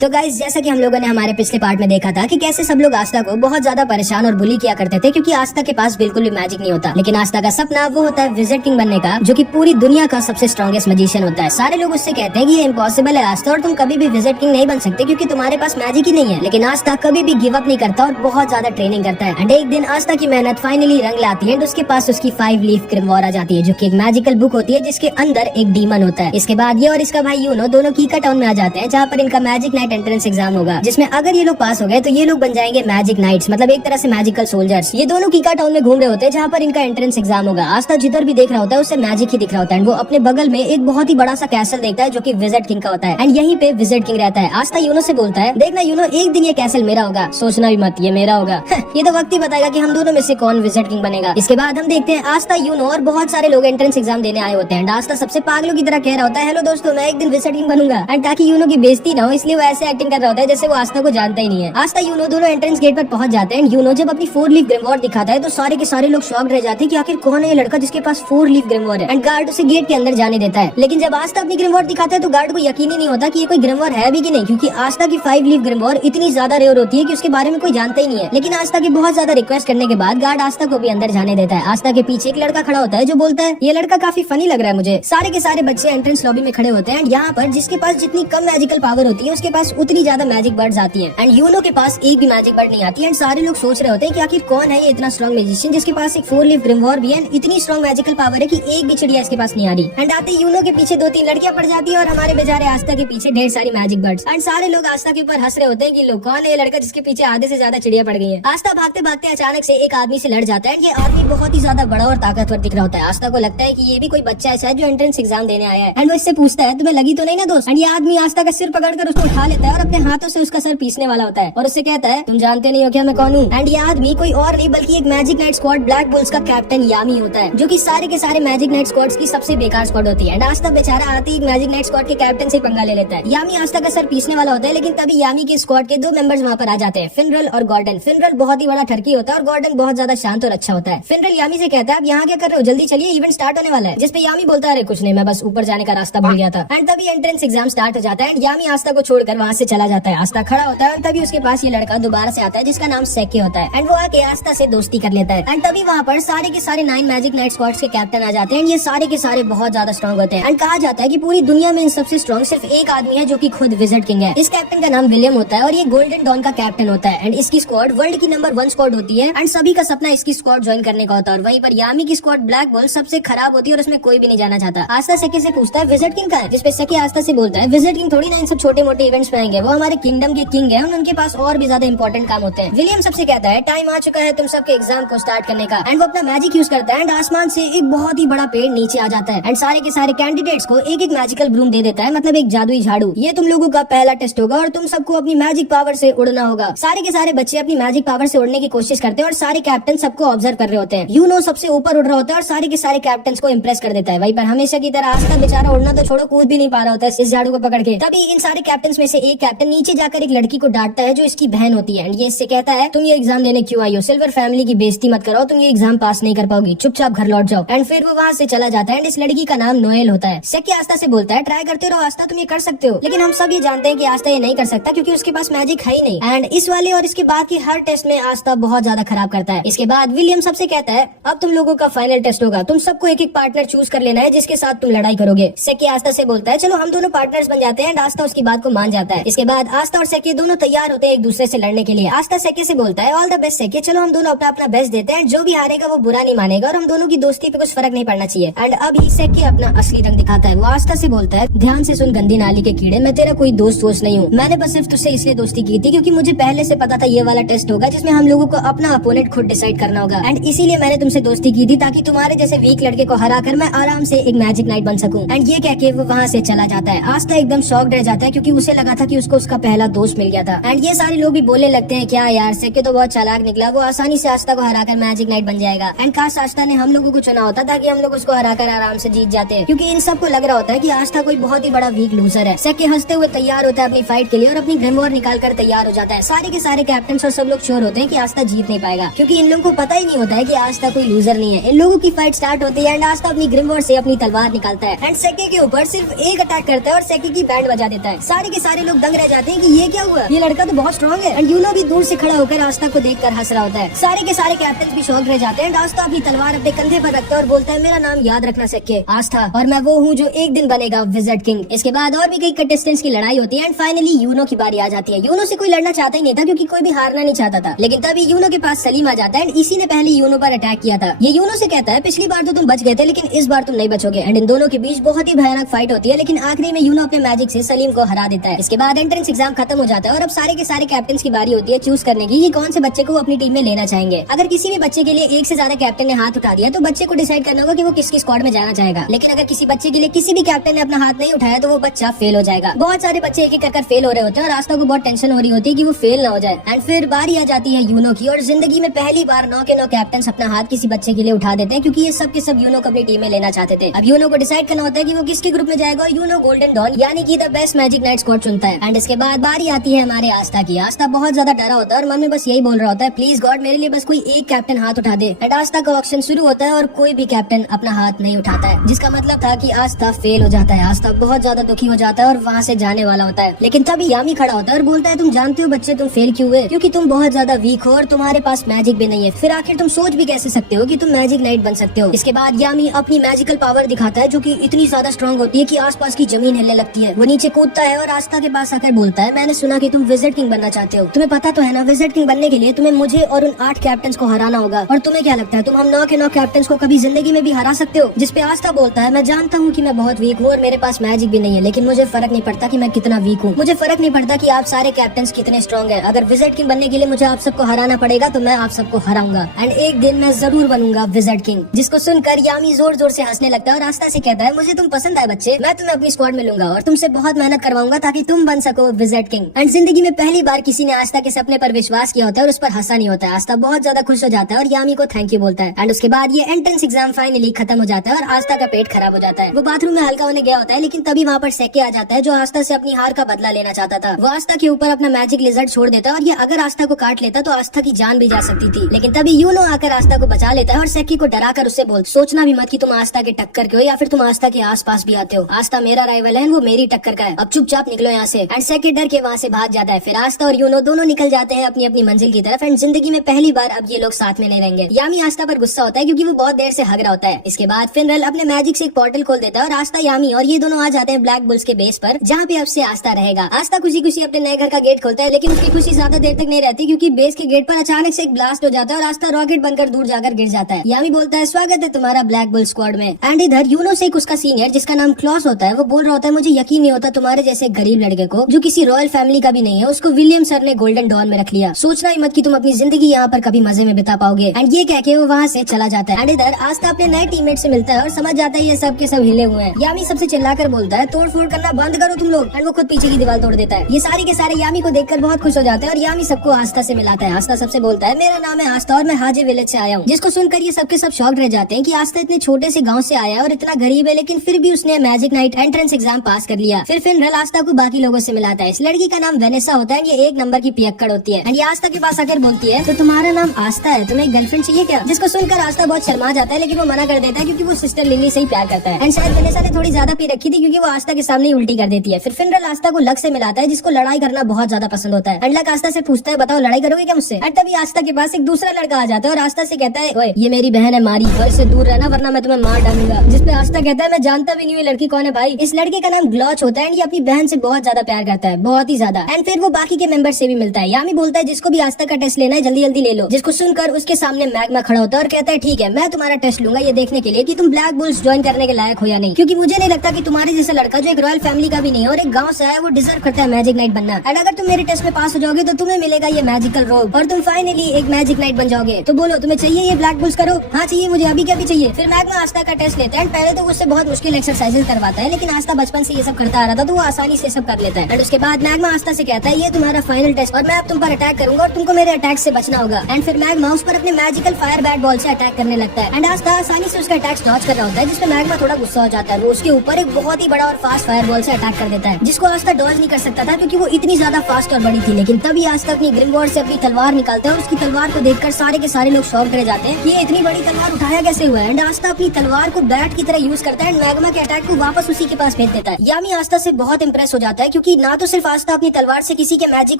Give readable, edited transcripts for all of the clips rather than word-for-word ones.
तो गाइस, जैसा कि हम लोगों ने हमारे पिछले पार्ट में देखा था कि कैसे सब लोग आस्था को बहुत ज्यादा परेशान और बुली किया करते थे, क्योंकि आस्था के पास बिल्कुल भी मैजिक नहीं होता। लेकिन आस्था का सपना वो होता है विजिट किंग बनने का, जो कि पूरी दुनिया का सबसे स्ट्रॉन्गेस्ट मैजिशियन होता है। सारे लोग उससे कहते हैं कि ये इम्पॉसिबल है आस्था, और तुम कभी भी विजिट किंग नहीं बन सकते क्योंकि तुम्हारे पास मैजिक ही नहीं है। लेकिन आस्था कभी भी गिव अप नहीं करता और बहुत ज्यादा ट्रेनिंग करता है। एंड एक दिन आस्था की मेहनत फाइनली रंग लाती है। उसके पास उसकी 5 लीफ ग्रिमवॉर आ जाती है, जो कि एक मैजिकल बुक होती है जिसके अंदर एक डीमन होता है। इसके बाद ये और इसका भाई यूनो दोनों कीका टाउन में आ जाते हैं, जहाँ पर इनका मैजिक नाइट एंट्रेंस एग्जाम होगा, जिसमें अगर ये लोग पास हो गए तो ये लोग बन जाएंगे मैजिक नाइट्स, मतलब एक तरह से मैजिकल सोल्जर्स। ये दोनों कीका टाउन में घूम रहे होते हैं, जहाँ पर इनका एंट्रेंस एग्जाम होगा। आस्था जिधर भी देख रहा होता है उससे मैजिक ही दिख रहा होता है। वो अपने बगल में एक बहुत ही बड़ा सा कैसल देखता है, जो कि विजिट किंग का होता है। एंड यहीं पे विजिट किंग रहता है। आस्था यूनो से बोलता है, देखना यूनो, एक दिन ये कैसल मेरा होगा, सोचना भी मत ये मेरा होगा। ये तो वक्त ही बताएगा कि हम दोनों में से कौन विजिट किंग बनेगा। इसके बाद हम देखते हैं आस्था, यूनो और बहुत सारे लोग एंट्रेंस एग्जाम देने आए होते हैं। आस्था सबसे पागलों की तरह कह रहा होता है, हेलो दोस्तों, मैं एक दिन विजिट किंग बनूंगा। एंड ताकि यूनो की बेइज्जती ना हो, इसलिए वो ऐसे एक्टिंग कर रहा होता है जैसे वो आस्था को जानता ही नहीं है। आस्था यूनो दोनों एंट्रेंस गेट पर पहुंच जाते हैं। यूनो जब अपनी 4 लीफ ग्रिमवॉर दिखाता है तो सारे के सारे लोग शॉक्ड रह जाते हैं कि आखिर कौन है ये लड़का जिसके पास 4 लीफ ग्रिमवॉर है। एंड गार्ड उसे गेट के अंदर जाने देता है। लेकिन जब आस्था अपनी ग्रिमवॉर दिखाता है तो गार्ड को यकीन ही नहीं होता कि ये कोई ग्रिमवॉर है भी कि नहीं, क्योंकि आस्था की 5 लीफ ग्रिमवॉर इतनी ज्यादा रेयर होती है कि उसके बारे में कोई जानता ही नहीं है। लेकिन आस्था की बहुत ज्यादा रिक्वेस्ट करने के बाद गार्ड आस्था को भी अंदर जाने देता है। आस्था के पीछे एक लड़का खड़ा होता है जो बोलता है, ये लड़का काफी फनी लग रहा है मुझे। सारे के सारे बच्चे एंट्रेंस लॉबी में खड़े होते हैं। यहाँ पर जिसके पास जितनी कम मैजिकल पावर होती है उसके पास उतनी ज्यादा मैजिक बर्ड्स आती हैं। एंड यूनो के पास एक भी मैजिक बर्ड नहीं आती। एंड सारे लोग सोच रहे होते हैं कि आखिर कौन है ये इतना स्ट्रॉन्ग मैजिशियन जिसके पास एक 4 लीफ ग्रिमवॉर भी है, इतनी स्ट्रॉन्ग मैजिकल पावर है कि एक भी चिड़िया इसके पास नहीं आ रही। एंड आते यूनो के पीछे 2-3 लड़कियां पड़ जाती है और हमारे बेचारे आस्था के पीछे ढेर सारी मैजिक बर्ड्स। एंड सारे लोग आस्था के ऊपर हंस रहे होते हैं कि लोग कौन है ये लड़का जिसके पीछे आधे से ज्यादा चिड़िया पड़ गई है। आस्था भागते भागते अचानक से एक आदमी से लड़ जाता है। ये आदमी बहुत ही ज्यादा बड़ा और ताकतवर दिख रहा होता है। आस्था को लगता है कि ये भी कोई बच्चा ऐसा है जो एंट्रेंस एग्जाम देने आया है। एंड वो इससे पूछता है, तुम्हें लगी तो नहीं ना दोस्त। एंड ये आदमी आस्था का सिर पकड़कर उसको उठा लेता है और अपने हाथों से उसका सर पीसने वाला होता है और उससे कहता है, तुम जानते नहीं हो क्या मैं कौन हूँ। एंड ये आदमी कोई और नहीं बल्कि एक magic night squad black bulls का कैप्टन यामी होता है, जो कि सारे के सारे मैजिक नाइट स्क्वाड्स की सबसे बेकार स्क्वाड होती है। एंड आस्था बेचारा आते ही मैजिक नाइट स्क्वाड के कैप्टन से पंगा ले लेता है। यामी आस्था का सर पीसने वाला होता है, लेकिन तभी यामी के स्क्वाड के 2 मेंबर्स वहाँ पर आ जाते हैं, फिनरल और गॉर्डन। फिनरल बहुत ही बड़ा ठरकी होता है और गॉर्डन बहुत ज्यादा शांत और अच्छा होता है। फिनरल यामी से कहता है, आप यहाँ क्या कर रहे हो, जल्दी चलिए, इवेंट स्टार्ट होने वाला है। जिसपे यामी बोलता है, अरे कुछ नहीं, मैं बस ऊपर जाने का रास्ता भूल गया था। एंड तभी एंट्रेंस एग्जाम स्टार्ट हो जाता है। एंड यामी आस्था को छोड़कर वहाँ से चला जाता है। आस्था खड़ा होता है और तभी उसके पास ये लड़का दोबारा से आता है जिसका नाम सेके होता है। एंड वो आके आस्था से दोस्ती कर लेता है। एंड तभी वहाँ पर सारे के सारे 9 मैजिक नाइट स्क्वाड्स के कैप्टन आ जाते हैं। ये सारे के सारे बहुत ज्यादा स्ट्रॉन्ग होते हैं। एंड कहा जाता है कि पूरी दुनिया में इन सबसे स्ट्रॉन्ग सिर्फ एक आदमी है जो कि खुद विजिट किंग है। इस कैप्टन का नाम विलियम होता है और ये गोल्डन डॉन का कैप्टन होता है। एंड इसकी स्क्वाड वर्ल्ड की नंबर 1 स्क्वाड होती है। एंड सभी का सपना इसकी स्क्वाड ज्वाइन करने का होता है। और वहीं पर यामी की स्क्वाड ब्लैक बुल सबसे खराब होती है और उसमें कोई भी नहीं जाना चाहता। आस्था सेके से पूछता है, विजिट किंग का है, जिसपे सेके आस्था से बोलता है, विजिट किंग थोड़ी ना इन सब छोटे मोटे इवेंट्स में आएंगे, वो हमारे किंगडम के किंग है, उनके पास और भी ज्यादा इंपॉर्टेंट काम होते हैं। विलियम सबसे कहता है, टाइम आ चुका है तुम सबके एग्जाम को स्टार्ट करने का। एंड वो अपना मैजिक यूज करता है। एंड आसमान से एक बहुत ही बड़ा पेड़ नीचे आ जाता है। एंड सारे के सारे कैंडिडेट्स को एक एक मैजिकल ब्रूम दे देता है, मतलब एक जादुई झाड़ू। ये तुम लोगों का पहला टेस्ट होगा और तुम सबको अपनी मैजिक पावर से उड़ना होगा। सारे के सारे बच्चे अपनी मैजिक पावर से उड़ने की कोशिश करते हैं और सारे कैप्टन सबको ऑब्जर्व कर रहे होते हैं। यूनो सबसे ऊपर उड़ रहा होता है और सारे के सारे कैप्टन को इम्प्रेस कर देता है। वहीं पर हमेशा की तरह आस्था बेचारा उड़ना तो छोड़ो, कूद भी नहीं पा रहा होता है इस झाड़ू को पकड़ के। तभी इन सारे कैप्टन में से एक कैप्टन नीचे जाकर एक लड़की को डांटता है जो इसकी बहन होती है। एंड ये इससे कहता है, तुम ये एग्जाम देने क्यों आई हो, सिल्वर फैमिली की बेइज्जती मत करो, तुम ये एग्जाम पास नहीं कर पाओगी, चुपचाप घर लौट जाओ। एंड फिर वो वहाँ से चला जाता है। एंड इस लड़की का नाम नोएल होता है। सेके आस्था से बोलता है, ट्राई करते रहो आस्था, तुम ये कर सकते हो। लेकिन हम सब ये जानते हैं कि आस्था ये नहीं कर सकता क्योंकि उसके पास मैजिक है ही नहीं। एंड इस वाले और इसके बाद की हर टेस्ट में आस्था बहुत ज्यादा खराब करता है। इसके बाद विलियम सबसे कहता है, अब तुम लोगों का फाइनल टेस्ट होगा, तुम सबको एक एक पार्टनर चूज कर लेना है जिसके साथ तुम लड़ाई करोगे। सेके आस्था से बोलता है, चलो हम दोनों पार्टनर्स बन जाते हैं। एंड आस्था उसकी बात को मान जाता है। इसके बाद आस्था और सेके दोनों तैयार होते हैं एक दूसरे से लड़ने के लिए। आस्था सेके से बोलता है, ऑल द बेस्ट सेके, चलो हम दोनों अपना अपना बेस्ट देते हैं, जो भी हारेगा वो बुरा नहीं मानेगा और हम दोनों की दोस्ती पे कुछ फर्क नहीं पड़ना चाहिए। एंड अभी सेके अपना असली रंग दिखाता है। वो आस्था से बोलता है, ध्यान से सुन गंदी नाली के कीड़े, मैं तेरा कोई दोस्त नहीं हूँ, मैंने बस सिर्फ तुझसे इसलिए दोस्ती की थी क्योंकि मुझे पहले से पता था ये वाला टेस्ट होगा जिसमें हम लोगों को अपना अपोनेंट खुद डिसाइड करना होगा। एंड इसीलिए मैंने तुमसे दोस्ती की थी ताकि तुम्हारे जैसे वीक लड़के को हराकर मैं आराम से एक मैजिक नाइट बन सकूं। एंड ये कह के वो वहाँ से चला जाता है। आस्था एकदम शॉक्ड रह जाता है क्योंकि उसे लगा था कि उसको उसका पहला दोस्त मिल गया था। एंड ये सारे लोग भी बोलने लगते हैं, क्या यार सेके तो बहुत चालाक निकला, वो आसानी से आस्था को हराकर मैजिक नाइट बन जाएगा। एंड काश आस्था ने हम लोगों को चुना होता ताकि हम लोग उसको हराकर आराम से जीत जाते, क्योंकि इन सबको लग रहा होता है कि आस्था कोई बहुत ही बड़ा वीक लूजर है। सेके हंसते हुए तैयार होता है अपनी फाइट के लिए और अपनी ग्रिमवॉर निकाल कर तैयार हो जाता है। सारे के सारे कैप्टन और सब लोग श्योर होते हैं कि आस्था जीत नहीं पाएगा क्योंकि इन लोगों को पता ही नहीं होता है कि आस्था कोई लूजर नहीं है। इन लोगों की फाइट स्टार्ट होती है। एंड आस्था अपनी ग्रिमवॉर से अपनी तलवार निकालता है एंड सेके के ऊपर सिर्फ एक अटैक करता है और सेके की बैंड बजा देता है। सारे के सारे लोग दंग रह जाते हैं कि ये क्या हुआ, ये लड़का तो बहुत स्ट्रॉन्ग है। एंड यूनो भी दूर से खड़ा होकर आस्था को देखकर हंस रहा होता है। सारे के सारे कैप्टन भी शॉक रह जाते हैं। आस्था अपनी तलवार अपने कंधे पर रखता है और बोलता है मेरा नाम याद रखना सके आस्था, और मैं वो हूँ जो एक दिन बनेगा विज़र्ड किंग। इसके बाद और भी कई कंटेस्टेंट्स की लड़ाई होती है एंड फाइनली यूनो की बारी आ जाती है। यूनो से कोई लड़ना चाहता ही नहीं था क्योंकि कोई भी हारना नहीं चाहता था, लेकिन तभी यूनो के पास सलीम आ जाता है एंड इसी ने पहले यूनो पर अटैक किया था। ये यूनो से कहता है पिछली बार तो तुम बच गए थे लेकिन इस बार तुम नहीं बचोगे। एंड इन दोनों के बीच बहुत ही भयानक फाइट होती है, लेकिन आखिरी में यूनो अपने मैजिक से सलीम को हरा देता है। इसके बाद एंट्रेंस एग्जाम खत्म हो जाता है और अब सारे के सारे कैप्टन की बारी होती है चूज करने की कि कौन से बच्चे को वो अपनी टीम में लेना चाहेंगे। अगर किसी भी बच्चे के लिए एक से ज्यादा कैप्टन ने हाथ उठा दिया तो बच्चे को डिसाइड करना होगा कि वो किसकी स्क्वाड में जाना चाहेगा। लेकिन अगर किसी बच्चे के लिए किसी भी कैप्टन ने अपना हाथ नहीं उठाया तो वो बच्चा फेल हो जाएगा। बहुत सारे बच्चे एक एक कर फेल हो रहे होते हैं और आस्था को बहुत टेंशन हो रही होती है कि वो फेल ना हो जाए। एंड फिर बारी आ जाती है यूनो की और जिंदगी में पहली बार 9 के 9 कैप्टन अपना हाथ किसी बच्चे के लिए उठा देते हैं क्योंकि ये सब के सब यूनो को अपनी टीम में लेना चाहते थे। अब यूनो को डिसाइड करना होता है कि वो किसके ग्रुप में जाएगा और यूनो गोल्डन डॉन यानी कि the best magic night squad चुनता है। एंड इसके बाद बारी आती है हमारे आस्था की। आस्था बहुत ज्यादा डरा होता है और मन में बस यही बोल रहा होता है प्लीज गॉड मेरे लिए बस कोई एक कैप्टन हाथ उठा दे। एंड आस्था का ऑक्शन शुरू होता है और कोई भी कैप्टन अपना हाथ नहीं उठाता है, जिसका मतलब था कि आस्था फेल हो जाता है। आस्था बहुत ज्यादा दुखी हो जाता है और वहाँ से जाने वाला होता है, लेकिन तभी यामी खड़ा होता है और बोलता है तुम जानते हो बच्चे तुम फेल क्यों हुए, क्योंकि तुम बहुत ज्यादा वीक हो और तुम्हारे पास मैजिक भी नहीं है। फिर आखिर तुम सोच भी कैसे सकते हो कि तुम मैजिक नाइट बन सकते हो। इसके बाद यामी अपनी मैजिकल पावर दिखाता है जो कि इतनी ज्यादा स्ट्रॉन्ग होती है कि आसपास की जमीन हिलने लगती है। वो नीचे कूदता है और आस्था के पास आकर बोलता है मैंने सुना कि तुम विज़र्ड किंग बनना चाहते हो, तुम्हें पता तो है ना विज़र्ड किंग बनने के लिए तुम्हें मुझे और उन 8 कैप्टन को हराना होगा। और तुम्हें क्या लगता है तुम हम 9 के 9 कैप्टन को कभी जिंदगी में भी हरा सकते हो? जिसपे आस्था बोलता है मैं जानता हूँ कि मैं बहुत वीक हूँ और मेरे पास मैजिक भी नहीं है, लेकिन मुझे फर्क नहीं पड़ता कि मैं कितना वीक हूँ। मुझे फर्क नहीं पड़ता कि आप सारे कैप्टन कितने स्ट्रॉन्ग है। अगर विज़र्ड किंग बनने के लिए मुझे आप सबको हराना पड़ेगा तो मैं आप सबको हराऊंगा एंड एक दिन मैं जरूर बनूंगा विज़र्ड किंग। जिसको सुनकर यामी जोर जोर से हंसने लगता है और आस्था से कहता है मुझे तुम पसंद आए बच्चे, मैं तुम्हें अपनी स्क्वाड में लूंगा और तुमसे बहुत मेहनत करवाऊंगा ताकि तुम बन सको विज़र्ड किंग। एंड जिंदगी में पहली बार किसी ने आस्था के सपने पर विश्वास किया होता है और उस पर हंसा नहीं होता है। आस्था बहुत ज्यादा खुश हो जाता है और यामी को थैंक यू बोलता है। एंड उसके बाद ये एंट्रेंस एग्जाम फाइनली खत्म हो जाता है और आस्था का पेट खराब हो जाता है। वो बाथरूम में हल्का होने गया होता है, लेकिन तभी वहाँ पर सेके आ जाता है जो आस्था से अपनी हार का बदला लेना चाहता था। वो आस्था के ऊपर अपना मैजिक लिजर्ड छोड़ देता है और ये अगर आस्था को काट लेता तो आस्था की जान भी जा सकती थी। लेकिन तभी यूनो आकर आस्था को बचा लेता है और सेकी को डरा कर उससे बोल सोचना भी मत कि तुम आस्था के टक्कर के हो या फिर तुम आस्था के आसपास भी आते हो। आस्था मेरा राइवल है, वो मेरी टक्कर का है, अब चुपचाप निकलो यहाँ से। एंड सेकी डर के वहाँ से भाग जाता है। फिर आस्था और यूनो दोनों निकल जाते हैं अपनी अपनी मंजिल की तरफ। एंड जिंदगी में पहली बार अब ये लोग साथ में नहीं रहेंगे। यामी आस्था पर गुस्सा होता है क्योंकि वो बहुत देर से हग रहा होता है। इसके बाद फिनरल अपने मैजिक से एक पोर्टल खोल देता है और आस्था यामी और ये दोनों आ जाते हैं ब्लैक बुल्स के बेस पर, जहाँ पे अब से आस्था रहेगा। आस्था खुशी खुशी अपने नए घर का गेट खोलता है, लेकिन उसकी खुशी ज्यादा देर तक नहीं रहती क्योंकि बेस के गेट पर अचानक से एक ब्लास्ट हो जाता है और आस्था रॉकेट बनकर दूर जाकर गिर जाता है। यामी बोलता है स्वागत है तुम्हारा ब्लैक बुल स्क्वाड में। एंड इधर यूनो से एक उसका सीनियर जिसका नाम क्लॉस होता है वो बोल रहा होता है मुझे यकीन नहीं होता तुम्हारे जैसे गरीब लड़के को जो किसी रॉयल फैमिली का भी नहीं है उसको विलियम सर ने गोल्डन डॉन में रख लिया। सोचना ही मत कि तुम अपनी जिंदगी यहाँ पर कभी मजे में बिता पाओगे। एंड ये कह के वो वहाँ से चला जाता है। एंड इधर आस्था अपने नए टीममेट से मिलता है और समझ जाता है ये सब के सब हिले हुए हैं। यामी सबसे चिल्लाकर बोलता है तोड़ फोड़ करना बंद करो तुम लोग। एंड वो खुद पीछे की दीवार तोड़ देता है। ये सारे के सारे यामी को देखकर बहुत खुश हो जाते हैं और यामी सबको आस्था से मिलाता है। आस्था सबसे बोलता है मेरा नाम है आस्था और मैं हाजे विलेज से आया हूँ। जिसको सुनकर ये सबके सब शॉक्ड रह जाते हैं कि आस्था इतने छोटे से गाँव से आया है और इतना गरीब है, लेकिन फिर भी उसने मैजिक नाइट एंट्रेंस एग्जाम पास कर लिया। फिर फिनरल आस्था को बाकी लोगों से मिलाता है। इस लड़की का नाम वेनेसा होता है। ये 1 नंबर की पियक्कड़ होती है। एंड ये आस्था के पास आकर बोलती है तो तुम्हारा नाम आस्था है, तुम्हें गर्लफ्रेंड चाहिए क्या? जिसको सुनकर आस्था बहुत शर्मा जाता है, लेकिन वो मना कर देता है क्योंकि वो सिस्टर लिली से ही प्यार करता है। एंड शायद वेनेसा ने थोड़ी ज्यादा पी रखी थी क्योंकि वो आस्था के सामने ही उल्टी कर देती है। फिर फिनरल आस्था को लक से मिलाता है जिसको लड़ाई करना बहुत ज्यादा पसंद होता है। एंड लक आस्था से पूछता है बताओ लड़ाई करोगे क्या मुझसे? एंड तभी आस्था के पास एक दूसरा लड़का आ जाता है और आस्था से कहता है ओए ये मेरी बहन है मारी और इससे दूर रहना वरना मैं तुम्हें मार डालूंगा। जिसपे आस्था कहता है मैं जानता भी नहीं हूँ लड़की कौन है भाई। इस लड़के का नाम ग्लॉच होता है एंड ये अपनी बहन से बहुत ज्यादा प्यार करता है, बहुत ही ज्यादा। एंड फिर वो बाकी के मेंबर से भी मिलता है। यामी बोलता है जिसको भी आस्था का टेस्ट लेना है जल्दी जल्दी ले लो। जिसको सुनकर उसके सामने मैग्मा खड़ा होता है और कहता है ठीक है मैं तुम्हारा टेस्ट लूंगा ये देखने के लिए कि तुम ब्लैक बुल्स ज्वाइन करने के लायक हो या नहीं, क्योंकि मुझे नहीं लगता कि तुम्हारे जैसा लड़का जो एक रॉयल फैमिली का भी नहीं है और एक गाँव से आया वो डिजर्व करता है मैजिक नाइट बनना। एंड अगर तुम मेरे टेस्ट में पास हो जाओगे तो तुम्हें मिलेगा ये मैजिकल रोब और तुम फाइनली एक मैजिक नाइट बन जाओगे। तो बोलो तुम्हें चाहिए ये ब्लैक बुल्स करो? हाँ चाहिए मुझे, अभी क्या भी चाहिए। फिर मैग्मा आस्था का टेस्ट लेता है। पहले तो उससे बहुत मुश्किल एक्सरसाइजेस करवाता है, लेकिन आस्था बचपन से ये सब करता आ रहा था तो वो आसानी से सब कर लेता है। एंड उसके बाद मैग्मा आस्था से कहता है ये तुम्हारा फाइनल टेस्ट और मैं अब तुम पर अटैक करूंगा और तुमको मेरे अटैक से बचना होगा। एंड फिर मैग्मा उस पर अपने मैजिकल फायर बैट बॉल से अटैक करने लगता है। एंड आस्था आसानी से उसका अटैक डॉज कर रहा होता है, जिसपे मैग्मा थोड़ा गुस्सा हो जाता है। वो उसके ऊपर एक बहुत ही बड़ा और फास्ट फायर बॉल से अटैक कर देता है, जिसको आस्था डॉज नहीं कर सकता था क्योंकि वो इतनी ज्यादा फास्ट और बड़ी थी। लेकिन तभी आस्था अपनी ग्रिमवॉर्ड से अपनी तलवार निकालता है और उसकी तलवार को देखकर सारे के सारे लोग शॉक रह जाते हैं कि ये इतनी बड़ी तलवार उठाया कैसे हुआ है। एंड आस्था अपनी तलवार को बैट की तरह यूज करता है एंड मैग्मा के अटैक को वापस उसी के पास भेज देता है। यामी आस्था से बहुत इंप्रेस हो जाता है क्योंकि ना तो सिर्फ आस्था अपनी तलवार से किसी के मैजिक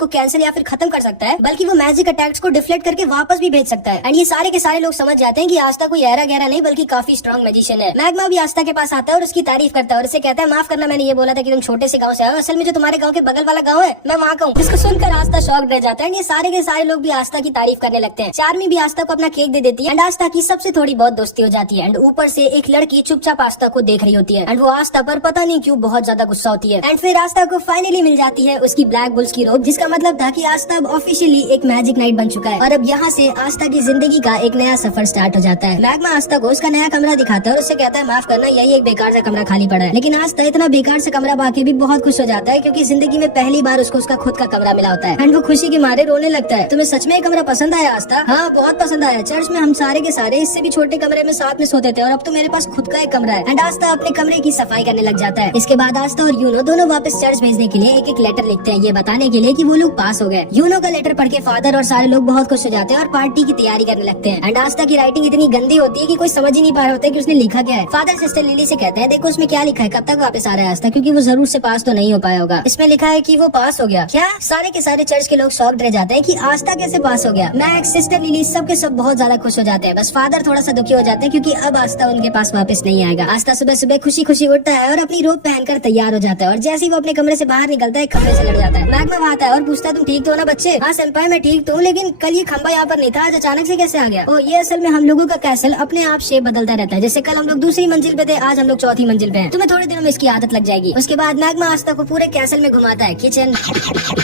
को कैंसिल या फिर खत्म कर सकता है, बल्कि वो मैजिक अटैक्स को डिफ्लेक्ट करके वापस भी भेज सकता है। एंड ये सारे के सारे लोग समझ जाते हैं कि आस्था कोई ऐरा गहरा नहीं बल्कि काफी स्ट्रॉन्ग मैजिशियन है। मैग्मा भी आस्था के पास आता है और उसकी तारीफ करता है और उससे कहता है, माफ करना, मैंने ये बोला था कि तुम छोटे से गाँव से आओ, असल में जो तुम्हारे गाँव के बगल वाला गाँव है मैं वहाँ का हूँ। इसको सुनकर आस्था शॉक रह जाता है। ये सारे के सारे लोग भी आस्था की तारीफ करने लगते हैं। चार्मी भी आस्था को अपना केक दे देती है एंड आस्था की सबसे थोड़ी बहुत दोस्ती हो जाती है। एंड ऊपर से एक लड़की चुपचाप आस्था को देख रही होती है एंड वो आस्था पर पता नहीं क्यों बहुत ज्यादा गुस्सा होती है। एंड फिर आस्था को फाइनली मिल जाती है उसकी ब्लैक बुल्स की रोब, जिसका मतलब था कि आस्था अब ऑफिशियली एक मैजिक नाइट बन चुका है और अब यहाँ से आस्था की जिंदगी का एक नया सफर स्टार्ट हो जाता है। मैग्मा आस्था को उसका नया कमरा दिखाता है और उससे कहता है, माफ करना, यही एक बेकार सा कमरा खाली पड़ा है। लेकिन आस्था इतना बेकार सा कमरा पाके भी बहुत खुश हो जाता है क्योंकि जिंदगी में पहली बार उसको उसका खुद का कमरा मिला होता है एंड वो खुशी के मारे रोने लगता है। तुम्हें सच में ये कमरा पसंद आया आस्था? हाँ, बहुत पसंद आया। चर्च में हम सारे के सारे इससे भी छोटे कमरे में साथ में सोते थे और अब तो मेरे पास खुद का एक कमरा है। एंड आस्था अपने कमरे की सफाई करने लग जाता है। इसके बाद आस्था और यूनो दोनों वापस चर्च भेजने के लिए एक एक लेटर लिखते हैं, ये बताने के लिए कि वो लोग पास हो गए। यूनो का लेटर पढ़ के फादर और सारे लोग बहुत खुश हो जाते हैं और पार्टी की तैयारी करने लगते हैं। एंड आस्था की राइटिंग इतनी गंदी होती है कि कोई समझ ही नहीं पा रहा होता है कि उसने लिखा क्या है। फादर सिस्टर लिली से कहते हैं, देखो उसमें क्या लिखा है, कब तक वापस आ रहा है आस्था, क्योंकि वो जरूर से पास तो नहीं हो पाया होगा। इसमें लिखा है कि वो पास हो गया। क्या? सारे के सारे चर्च के लोग शॉक्ड रह जाते हैं कि आस्था कैसे पास हो गया। मैक्स, सिस्टर लिली, सब के सब बहुत ज्यादा खुश हो जाते हैं। बस फादर थोड़ा सा दुखी हो जाते हैं क्योंकि अब आस्था उनके पास वापस नहीं आएगा। आस्था सुबह सुबह खुशी खुशी उठता है और अपनी रोब पहनकर तैयार हो जाता है और जैसे ही वो अपने कमरे से बाहर निकलता है खंबे से लड़ जाता है। मैग्मा वहाँ आता है और पूछता है, तुम ठीक तो हो ना बच्चे? हाँ सेंपाई, मैं ठीक तो हूँ, लेकिन कल ये खंबा यहाँ पर नहीं था, आज अचानक से कैसे आ गया? ओ, ये असल में हम लोगों का कैसल अपने आप शेप बदलता रहता है। जैसे कल हम लोग दूसरी मंजिल पे थे, आज हम लोग चौथी मंजिल पे हैं। तुम्हें थोड़े दिनों में इसकी आदत लग जाएगी। उसके बाद मैग्मा आस्था को पूरे कैसल में घुमाता है, किचन,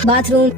बाथरूम,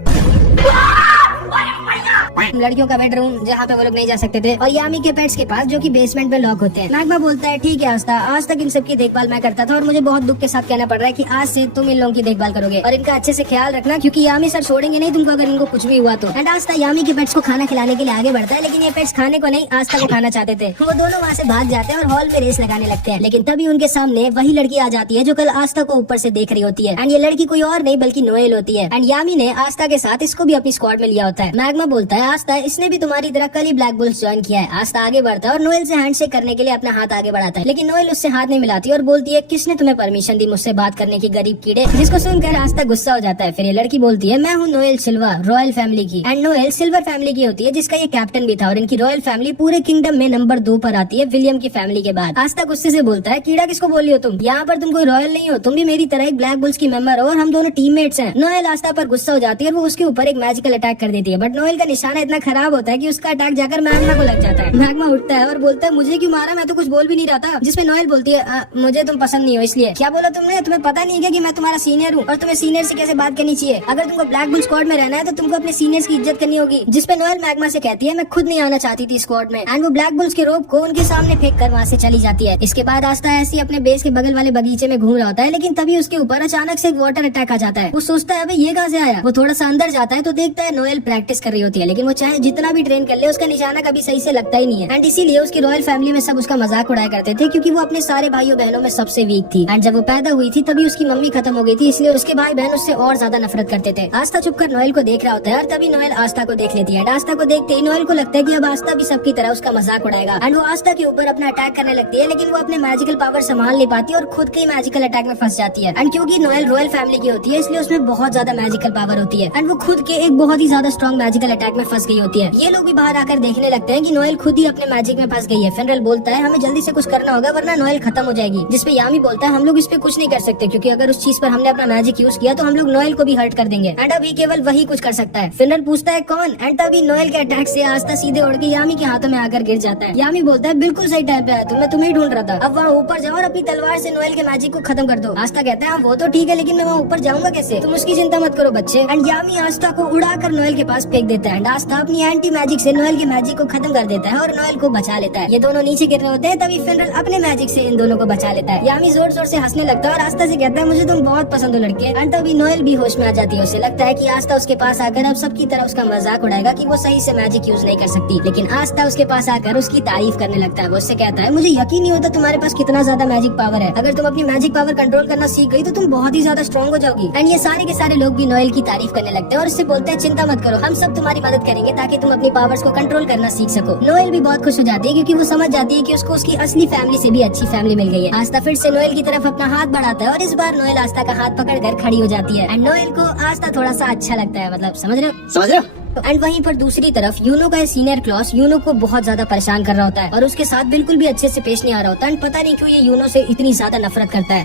लड़कियों का बेडरूम जहाँ पे वो लोग नहीं जा सकते थे, और यामी के पेट्स के पास जो कि बेसमेंट में लॉक होते हैं। मैग्मा बोलता है, ठीक है आस्था, आज तक इन सब की देखभाल मैं करता था और मुझे बहुत दुख के साथ कहना पड़ रहा है कि आज से तुम इन लोगों की देखभाल करोगे और इनका अच्छे से ख्याल रखना क्योंकि यामी सर छोड़ेंगे नहीं तुमको अगर इनको कुछ भी हुआ तो। एंड आस्था यामी के पेट्स को खाना खिलाने के लिए आगे बढ़ता है, लेकिन ये पेट्स खाने को नहीं, आस्था को खाना चाहते थे। वो दोनों वहाँ से भाग जाते हैं और हॉल में रेस लगाने लगते हैं, लेकिन तभी उनके सामने वही लड़की आ जाती है जो कल आस्था को ऊपर से देख रही होती है। एंड ये लड़की कोई और नहीं बल्कि नोएल होती है। एंड यामी ने आस्था के साथ इसको भी अपनी स्क्वाड में लिया होता है। मैग्मा बोलता है, आस्था, इसने भी तुम्हारी तरह कल ही ब्लैक बुल्स ज्वाइन किया है। आस्था आगे बढ़ता है और नोएल से हैंडशेक करने के लिए अपना हाथ आगे बढ़ाता है, लेकिन नोएल उससे हाथ नहीं मिलाती और बोलती है, किसने तुम्हें परमिशन दी मुझसे बात करने की, गरीब कीड़े? जिसको सुनकर आस्था गुस्सा हो जाता है। फिर ये लड़की बोलती है, मैं हूँ नोएल सिल्वा, रॉयल फैमिली की। एंड नोएल सिल्वर फैमिली की होती है जिसका ये कैप्टन भी था और इनकी रॉयल फैमिली पूरे किंगडम में नंबर 2 पर आती है विलियम की फैमिली के बाद। आस्था गुस्से से बोलता है, कीड़ा किसको बोल रही हो तुम? यहाँ पर तुम कोई रॉयल नहीं हो, तुम भी मेरी तरह एक ब्लैक बुल्स की मेंबर हो और हम दोनों टीममेट्स हैं। नोएल आस्था पर गुस्सा हो जाती है और वो उसके ऊपर एक मैजिकल अटैक कर देती है, बट नोएल का निशाना इतना खराब होता है कि उसका अटैक जाकर मैग्मा को लग जाता है। मैग्मा उठता है और बोलता है, मुझे क्यों मारा, मैं तो कुछ बोल भी नहीं रहा था। जिसमें नोएल बोलती है, मुझे तुम पसंद नहीं हो इसलिए। क्या बोला तुमने? तुम्हें पता नहीं है कि मैं तुम्हारा सीनियर हूँ और तुम्हें सीनियर से कैसे बात करनी चाहिए। अगर तुमको ब्लैक बुल स्क्वाड में रहना है तो तुमको अपने सीनियर्स की इज्जत करनी होगी। जिसपे नोएल मैग्मा से कहती है, मैं खुद नहीं आना चाहती थी स्क्वाड में। एंड वो ब्लैक बुल्स के रोप को उनके सामने फेंक कर वहाँ से चली जाती है। इसके बाद आस्था ऐसी अपने बेस के बगल वाले बगीचे में घूम रहा होता है, लेकिन तभी उसके ऊपर अचानक से एक वाटर अटैक आ जाता है। वो सोचता है, अबे ये कहाँ से आया? वो थोड़ा सा अंदर जाता है तो देखता है नोएल प्रैक्टिस कर रही होती है, लेकिन वो चाहे जितना भी ट्रेन कर ले उसका निशाना कभी सही से लगता ही नहीं है। एंड इसीलिए उसकी रॉयल फैमिली में सब उसका मजाक उड़ाया करते थे क्योंकि वो अपने सारे भाइयों बहनों में सबसे वीक थी। एंड जब वो पैदा हुई थी तभी उसकी मम्मी खत्म हो गई थी, इसलिए उसके भाई बहन उससे और ज्यादा नफरत करते थे। आस्था चुपकर नोएल को देख रहा होता है और तभी नोएल आस्था को देख लेती है। एंड आस्था को देखते ही नोएल को लगता है कि अब आस्था भी सबकी तरह उसका मजाक उड़ाएगा एंड वो आस्था के ऊपर अपना अटैक करने लगती है, लेकिन वो अपने मैजिकल पावर संभाल नहीं पाती और खुद के मैजिकल अटैक में फंस जाती है। एंड क्योंकि नोएल रॉयल फैमिली की होती है इसलिए उसमें बहुत ज्यादा मैजिकल पावर होती है एंड वो खुद के एक बहुत ही ज्यादा स्ट्रॉन्ग मैजिकल अटैक में फंस गई होती है। ये लोग भी बाहर आकर देखने लगते हैं कि नोएल खुद ही अपने मैजिक में फंस गई है। फेनरल बोलता है, हमें जल्दी से कुछ करना होगा वरना नोएल खत्म हो जाएगी। जिसपे यामी बोलता है, हम लोग इस पे कुछ नहीं कर सकते क्योंकि अगर उस चीज पर हमने अपना मैजिक यूज किया तो हम लोग नोएल को भी हर्ट कर देंगे एंड अभी केवल वही कुछ कर सकता है। फेनरल पूछता है, कौन? एंड तभी नोएल के अटैक से आस्था सीधे उड़ के यामी के हाथों में आकर गिर जाता है। यामी बोलता है, बिल्कुल सही टाइम पे आया तुम, मैं तुम्हें ही ढूंढ रहा था। अब वहाँ ऊपर जाओ और अपनी तलवार से नोएल के मैजिक को खत्म कर दो। आस्था कहता है, वो तो ठीक है, लेकिन मैं वहाँ ऊपर जाऊंगा कैसे? तुम उसकी चिंता मत करो बच्चे। एंड यामी आस्था को उड़ाकर नोएल के पास फेंक देता है एंड आस्था अपनी एंटी मैजिक से नोएल के मैजिक को खत्म कर देता है और नोएल को बचा लेता है। ये दोनों नीचे गिर रहे होते हैं, तभी फेनरल अपने मैजिक से इन दोनों को बचा लेता है। यामी जोर जोर से हंसने लगता है और आस्था से कहता है, मुझे तुम बहुत पसंद हो लड़के। एंड तभी नोएल भी होश में आ जाती है। उसे लगता है कि आस्था उसके पास आकर अब सबकी तरह उसका मजाक उड़ाएगा कि वो सही से मैजिक यूज नहीं कर सकती, लेकिन आस्था उसके पास आकर उसकी तारीफ करने लगता है। वो उससे कहता है, मुझे यकीन नहीं होता तुम्हारे पास कितना ज्यादा मैजिक पावर है। अगर तुम अपनी मैजिक पावर कंट्रोल करना सीख गई तो तुम बहुत ही ज्यादा स्ट्रॉन्ग हो जाओगी। एंड ये सारे के सारे लोग भी नोएल की तारीफ करने लगते हैं और उससे बोलते हैं, चिंता मत करो, हम सब तुम्हारी मदद करेंगे ताकि तुम अपनी पावर्स को कंट्रोल करना सीख सको। नोएल भी बहुत खुश हो जाती है क्योंकि वो समझ जाती है कि उसको उसकी असली फैमिली से भी अच्छी फैमिली मिल गई है। आस्था फिर से नोएल की तरफ अपना हाथ बढ़ाता है और इस बार नोएल आस्था का हाथ पकड़कर खड़ी हो जाती है। एंड नोएल को आस्था थोड़ा सा अच्छा लगता है, मतलब समझ रहे हो? एंड वहीं पर दूसरी तरफ यूनो का सीनियर क्लॉस यूनो को बहुत ज्यादा परेशान कर रहा होता है और उसके साथ बिल्कुल भी अच्छे से पेश नहीं आ रहा होता। एंड पता नहीं क्यों ये यूनो से इतनी ज्यादा नफरत करता है।